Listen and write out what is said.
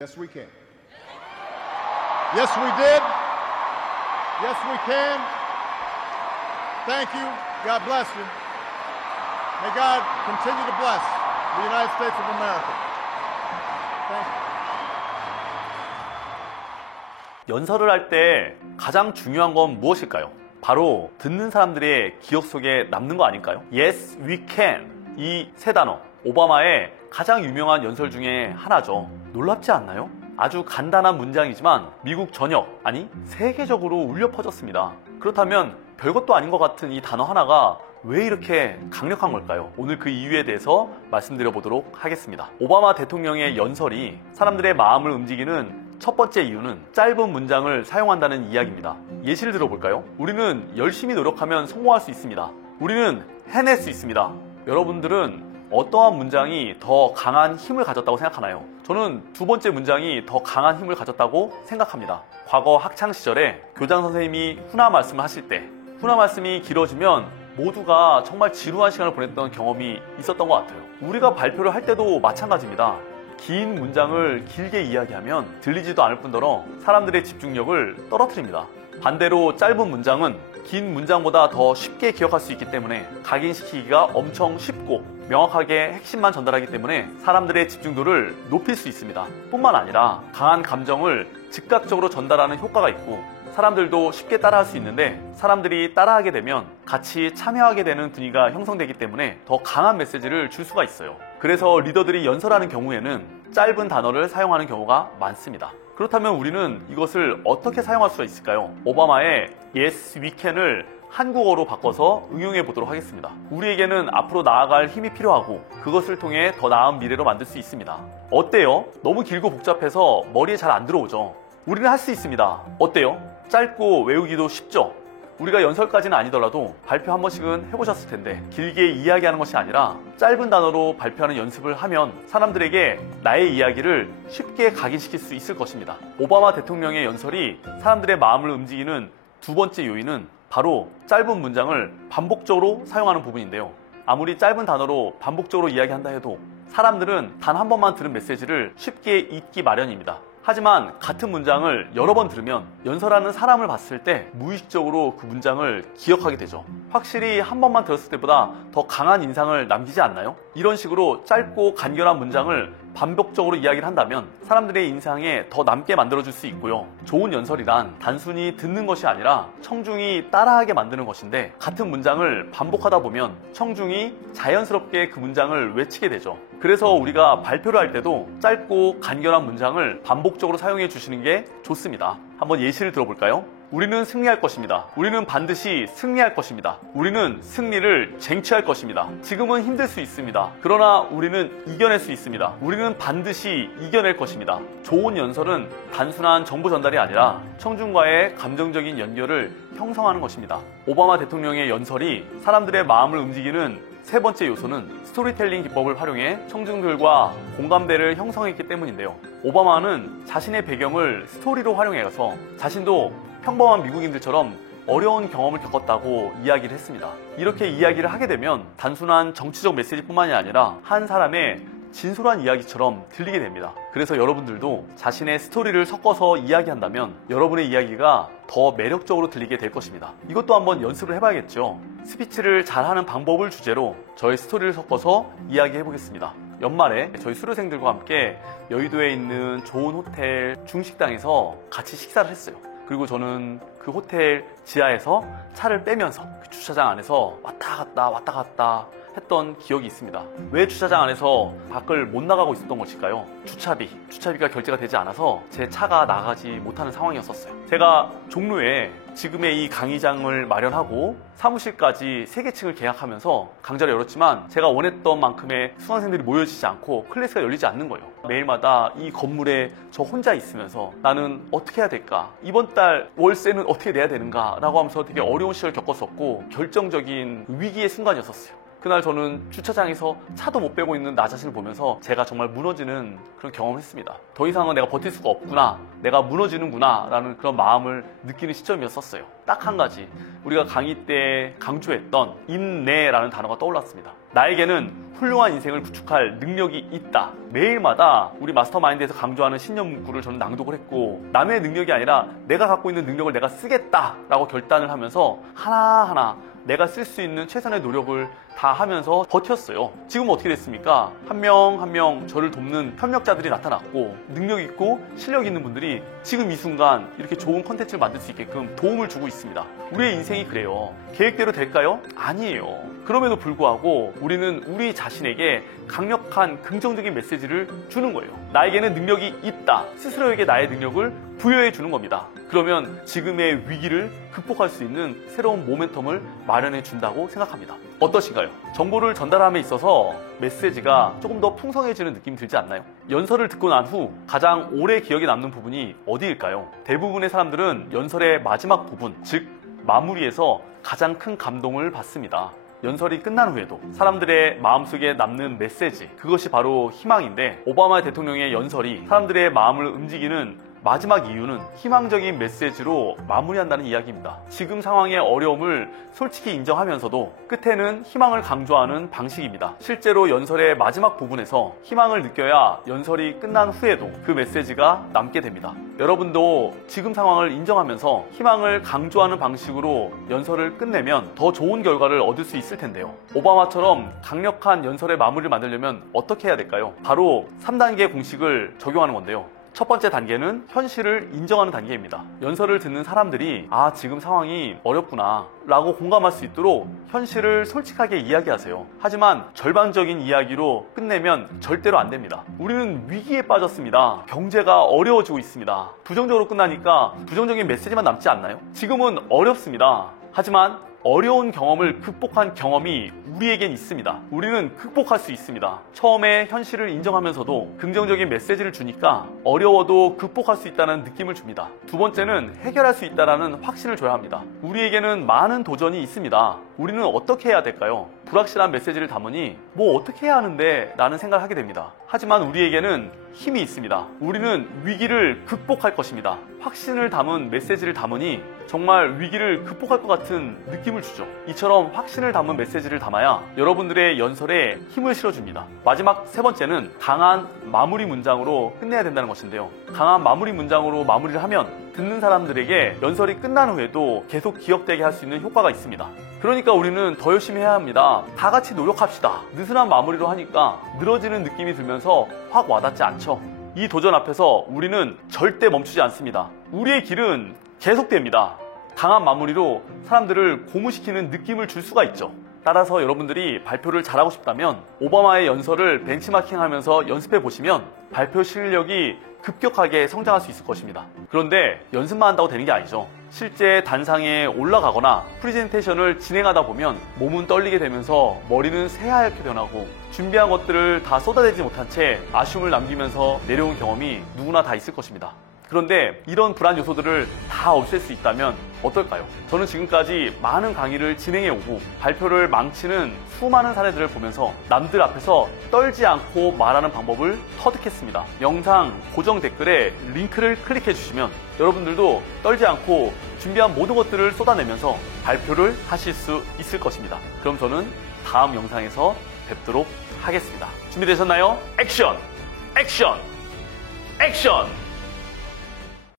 Yes, we can. Yes, we did. Yes, we can. Thank you. God bless you. May God continue to bless the United States of America. Thank you. 연설을 할 때 가장 중요한 건 무엇일까요? 바로 듣는 사람들의 기억 속에 남는 거 아닐까요? Yes, we can. 이 세 단어, 오바마의 가장 유명한 연설 중에 하나죠. 놀랍지 않나요? 아주 간단한 문장이지만 미국 전역, 아니 세계적으로 울려 퍼졌습니다. 그렇다면 별것도 아닌 것 같은 이 단어 하나가 왜 이렇게 강력한 걸까요? 오늘 그 이유에 대해서 말씀드려 보도록 하겠습니다. 오바마 대통령의 연설이 사람들의 마음을 움직이는 첫 번째 이유는 짧은 문장을 사용한다는 이야기입니다. 예시를 들어볼까요? 우리는 열심히 노력하면 성공할 수 있습니다. 우리는 해낼 수 있습니다. 여러분들은 어떠한 문장이 더 강한 힘을 가졌다고 생각하나요? 저는 두 번째 문장이 더 강한 힘을 가졌다고 생각합니다. 과거 학창시절에 교장 선생님이 훈화 말씀을 하실 때 훈화 말씀이 길어지면 모두가 정말 지루한 시간을 보냈던 경험이 있었던 것 같아요. 우리가 발표를 할 때도 마찬가지입니다. 긴 문장을 길게 이야기하면 들리지도 않을 뿐더러 사람들의 집중력을 떨어뜨립니다. 반대로 짧은 문장은 긴 문장보다 더 쉽게 기억할 수 있기 때문에 각인시키기가 엄청 쉽고 명확하게 핵심만 전달하기 때문에 사람들의 집중도를 높일 수 있습니다. 뿐만 아니라 강한 감정을 즉각적으로 전달하는 효과가 있고 사람들도 쉽게 따라할 수 있는데 사람들이 따라하게 되면 같이 참여하게 되는 분위기가 형성되기 때문에 더 강한 메시지를 줄 수가 있어요. 그래서 리더들이 연설하는 경우에는 짧은 단어를 사용하는 경우가 많습니다. 그렇다면 우리는 이것을 어떻게 사용할 수가 있을까요? 오바마의 Yes, we can을 한국어로 바꿔서 응용해 보도록 하겠습니다. 우리에게는 앞으로 나아갈 힘이 필요하고 그것을 통해 더 나은 미래로 만들 수 있습니다. 어때요? 너무 길고 복잡해서 머리에 잘 안 들어오죠? 우리는 할 수 있습니다. 어때요? 짧고 외우기도 쉽죠? 우리가 연설까지는 아니더라도 발표 한 번씩은 해보셨을 텐데 길게 이야기하는 것이 아니라 짧은 단어로 발표하는 연습을 하면 사람들에게 나의 이야기를 쉽게 각인시킬 수 있을 것입니다. 오바마 대통령의 연설이 사람들의 마음을 움직이는 두 번째 요인은 바로 짧은 문장을 반복적으로 사용하는 부분인데요. 아무리 짧은 단어로 반복적으로 이야기한다 해도 사람들은 단 한 번만 들은 메시지를 쉽게 잊기 마련입니다. 하지만 같은 문장을 여러 번 들으면 연설하는 사람을 봤을 때 무의식적으로 그 문장을 기억하게 되죠. 확실히 한 번만 들었을 때보다 더 강한 인상을 남기지 않나요? 이런 식으로 짧고 간결한 문장을 반복적으로 이야기를 한다면 사람들의 인상에 더 남게 만들어줄 수 있고요. 좋은 연설이란 단순히 듣는 것이 아니라 청중이 따라하게 만드는 것인데 같은 문장을 반복하다 보면 청중이 자연스럽게 그 문장을 외치게 되죠. 그래서 우리가 발표를 할 때도 짧고 간결한 문장을 반복적으로 사용해 주시는 게 좋습니다. 한번 예시를 들어볼까요? 우리는 승리할 것입니다. 우리는 반드시 승리할 것입니다. 우리는 승리를 쟁취할 것입니다. 지금은 힘들 수 있습니다. 그러나 우리는 이겨낼 수 있습니다. 우리는 반드시 이겨낼 것입니다. 좋은 연설은 단순한 정보 전달이 아니라 청중과의 감정적인 연결을 형성하는 것입니다. 오바마 대통령의 연설이 사람들의 마음을 움직이는 세 번째 요소는 스토리텔링 기법을 활용해 청중들과 공감대를 형성했기 때문인데요. 오바마는 자신의 배경을 스토리로 활용해서 자신도 평범한 미국인들처럼 어려운 경험을 겪었다고 이야기를 했습니다. 이렇게 이야기를 하게 되면 단순한 정치적 메시지뿐만이 아니라 한 사람의 진솔한 이야기처럼 들리게 됩니다. 그래서 여러분들도 자신의 스토리를 섞어서 이야기한다면 여러분의 이야기가 더 매력적으로 들리게 될 것입니다. 이것도 한번 연습을 해봐야겠죠. 스피치를 잘하는 방법을 주제로 저의 스토리를 섞어서 이야기해 보겠습니다. 연말에 저희 수료생들과 함께 여의도에 있는 좋은 호텔 중식당에서 같이 식사를 했어요. 그리고 저는 그 호텔 지하에서 차를 빼면서 그 주차장 안에서 왔다 갔다 했던 기억이 있습니다. 왜 주차장 안에서 밖을 못 나가고 있었던 것일까요? 주차비가 결제가 되지 않아서 제 차가 나가지 못하는 상황이었어요. 제가 종로에 지금의 이 강의장을 마련하고 사무실까지 3개 층을 계약하면서 강좌를 열었지만 제가 원했던 만큼의 수강생들이 모여지지 않고 클래스가 열리지 않는 거예요. 매일마다 이 건물에 저 혼자 있으면서 나는 어떻게 해야 될까? 이번 달 월세는 어떻게 내야 되는가? 라고 하면서 되게 어려운 시절을 겪었었고 결정적인 위기의 순간이었었어요. 그날 저는 주차장에서 차도 못 빼고 있는 나 자신을 보면서 제가 정말 무너지는 그런 경험을 했습니다. 더 이상은 내가 버틸 수가 없구나, 내가 무너지는구나 라는 그런 마음을 느끼는 시점이었었어요. 딱 한 가지, 우리가 강의 때 강조했던 인내라는 단어가 떠올랐습니다. 나에게는 훌륭한 인생을 구축할 능력이 있다. 매일마다 우리 마스터마인드에서 강조하는 신념 문구를 저는 낭독을 했고, 남의 능력이 아니라 내가 갖고 있는 능력을 내가 쓰겠다라고 결단을 하면서 하나하나 내가 쓸 수 있는 최선의 노력을 다 하면서 버텼어요. 지금 어떻게 됐습니까? 한 명 한 명 저를 돕는 협력자들이 나타났고, 능력 있고 실력 있는 분들이 지금 이 순간 이렇게 좋은 컨텐츠를 만들 수 있게끔 도움을 주고 있습니다. 우리의 인생이 그래요. 계획대로 될까요? 아니에요. 그럼에도 불구하고 우리는 우리 자신에게 강력한 긍정적인 메시지를 주는 거예요. 나에게는 능력이 있다. 스스로에게 나의 능력을 부여해 주는 겁니다. 그러면 지금의 위기를 극복할 수 있는 새로운 모멘텀을 마련해 준다고 생각합니다. 어떠신가요? 정보를 전달함에 있어서 메시지가 조금 더 풍성해지는 느낌이 들지 않나요? 연설을 듣고 난 후 가장 오래 기억에 남는 부분이 어디일까요? 대부분의 사람들은 연설의 마지막 부분, 즉 마무리에서 가장 큰 감동을 받습니다. 연설이 끝난 후에도 사람들의 마음속에 남는 메시지, 그것이 바로 희망인데, 오바마 대통령의 연설이 사람들의 마음을 움직이는 마지막 이유는 희망적인 메시지로 마무리한다는 이야기입니다. 지금 상황의 어려움을 솔직히 인정하면서도 끝에는 희망을 강조하는 방식입니다. 실제로 연설의 마지막 부분에서 희망을 느껴야 연설이 끝난 후에도 그 메시지가 남게 됩니다. 여러분도 지금 상황을 인정하면서 희망을 강조하는 방식으로 연설을 끝내면 더 좋은 결과를 얻을 수 있을 텐데요. 오바마처럼 강력한 연설의 마무리를 만들려면 어떻게 해야 될까요? 바로 3단계 공식을 적용하는 건데요. 첫 번째 단계는 현실을 인정하는 단계입니다. 연설을 듣는 사람들이 지금 상황이 어렵구나 라고 공감할 수 있도록 현실을 솔직하게 이야기하세요. 하지만 절반적인 이야기로 끝내면 절대로 안 됩니다. 우리는 위기에 빠졌습니다. 경제가 어려워지고 있습니다. 부정적으로 끝나니까 부정적인 메시지만 남지 않나요? 지금은 어렵습니다. 하지만 어려운 경험을 극복한 경험이 우리에겐 있습니다. 우리는 극복할 수 있습니다. 처음에 현실을 인정하면서도 긍정적인 메시지를 주니까 어려워도 극복할 수 있다는 느낌을 줍니다. 두 번째는 해결할 수 있다는 확신을 줘야 합니다. 우리에게는 많은 도전이 있습니다. 우리는 어떻게 해야 될까요? 불확실한 메시지를 담으니 뭐 어떻게 해야 하는데 라는 생각을 하게 됩니다. 하지만 우리에게는 힘이 있습니다. 우리는 위기를 극복할 것입니다. 확신을 담은 메시지를 담으니 정말 위기를 극복할 것 같은 느낌을 주죠. 이처럼 확신을 담은 메시지를 담아야 여러분들의 연설에 힘을 실어줍니다. 마지막 세 번째는 강한 마무리 문장으로 끝내야 된다는 것인데요. 강한 마무리 문장으로 마무리를 하면 듣는 사람들에게 연설이 끝난 후에도 계속 기억되게 할 수 있는 효과가 있습니다. 그러니까 우리는 더 열심히 해야 합니다. 다 같이 노력합시다. 느슨한 마무리로 하니까 늘어지는 느낌이 들면서 확 와닿지 않죠. 이 도전 앞에서 우리는 절대 멈추지 않습니다. 우리의 길은 계속됩니다. 강한 마무리로 사람들을 고무시키는 느낌을 줄 수가 있죠. 따라서 여러분들이 발표를 잘하고 싶다면 오바마의 연설을 벤치마킹하면서 연습해 보시면 발표 실력이 급격하게 성장할 수 있을 것입니다. 그런데 연습만 한다고 되는 게 아니죠. 실제 단상에 올라가거나 프레젠테이션을 진행하다 보면 몸은 떨리게 되면서 머리는 새하얗게 변하고 준비한 것들을 다 쏟아내지 못한 채 아쉬움을 남기면서 내려온 경험이 누구나 다 있을 것입니다. 그런데 이런 불안 요소들을 다 없앨 수 있다면 어떨까요? 저는 지금까지 많은 강의를 진행해오고 발표를 망치는 수많은 사례들을 보면서 남들 앞에서 떨지 않고 말하는 방법을 터득했습니다. 영상 고정 댓글에 링크를 클릭해 주시면 여러분들도 떨지 않고 준비한 모든 것들을 쏟아내면서 발표를 하실 수 있을 것입니다. 그럼 저는 다음 영상에서 뵙도록 하겠습니다. 준비되셨나요? 액션! 액션! 액션!